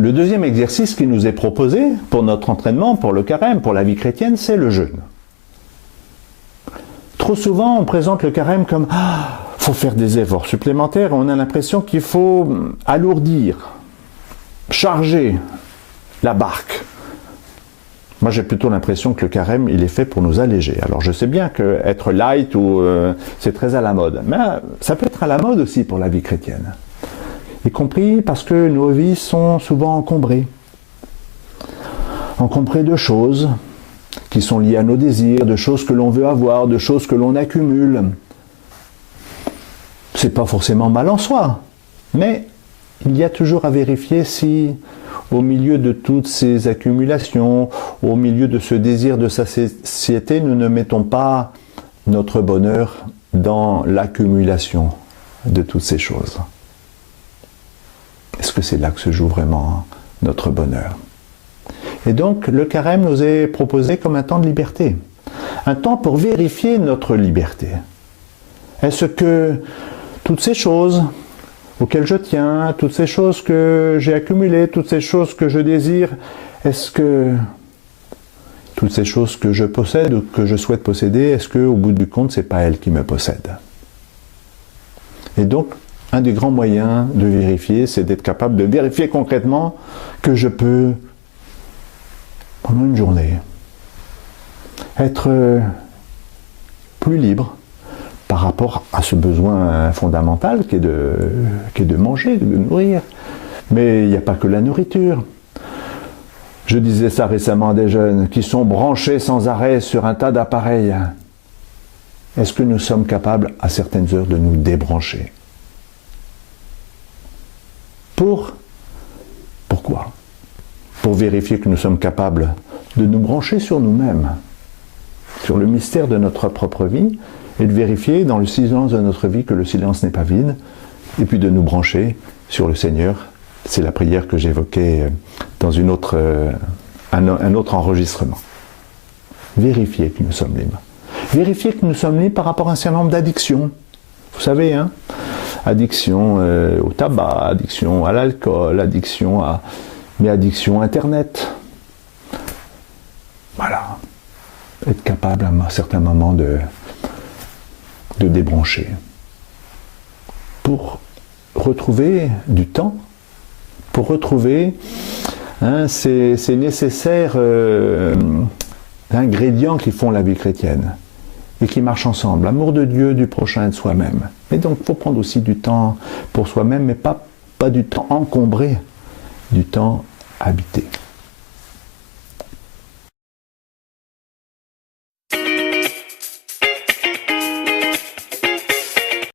Le deuxième exercice qui nous est proposé pour notre entraînement, pour le carême, pour la vie chrétienne, c'est le jeûne. Trop souvent, on présente le carême comme « faut faire des efforts supplémentaires ». On a l'impression qu'il faut alourdir, charger la barque. Moi, j'ai plutôt l'impression que le carême, il est fait pour nous alléger. Alors, je sais bien qu'être light, c'est très à la mode. Mais ça peut être à la mode aussi pour la vie chrétienne. Y compris parce que nos vies sont souvent encombrées. Encombrées de choses qui sont liées à nos désirs, de choses que l'on veut avoir, de choses que l'on accumule. C'est pas forcément mal en soi, mais il y a toujours à vérifier si, au milieu de toutes ces accumulations, au milieu de ce désir de satiété, nous ne mettons pas notre bonheur dans l'accumulation de toutes ces choses. Est-ce que c'est là que se joue vraiment notre bonheur? Et donc, le carême nous est proposé comme un temps de liberté. Un temps pour vérifier notre liberté. Est-ce que toutes ces choses auxquelles je tiens, toutes ces choses que j'ai accumulées, toutes ces choses que je désire, est-ce que toutes ces choses que je possède ou que je souhaite posséder, est-ce qu'au bout du compte, c'est pas elles qui me possèdent? Et donc, un des grands moyens de vérifier, c'est d'être capable de vérifier concrètement que je peux, pendant une journée, être plus libre par rapport à ce besoin fondamental qui est de manger, de nourrir. Mais il n'y a pas que la nourriture. Je disais ça récemment à des jeunes qui sont branchés sans arrêt sur un tas d'appareils. Est-ce que nous sommes capables, à certaines heures, de nous débrancher? Pourquoi? Pour vérifier que nous sommes capables de nous brancher sur nous-mêmes, sur le mystère de notre propre vie, et de vérifier dans le silence de notre vie que le silence n'est pas vide, et puis de nous brancher sur le Seigneur. C'est la prière que j'évoquais dans un autre enregistrement. Vérifier que nous sommes libres. Vérifier que nous sommes libres par rapport à un certain nombre d'addictions. Vous savez, hein? Addiction au tabac, addiction à l'alcool, addiction à Internet. Voilà. Être capable à un certain moment de débrancher. Pour retrouver du temps, pour retrouver ces nécessaires ingrédients qui font la vie chrétienne et qui marchent ensemble. L'amour de Dieu, du prochain et de soi-même. Et donc, il faut prendre aussi du temps pour soi-même, mais pas du temps encombré, du temps habité.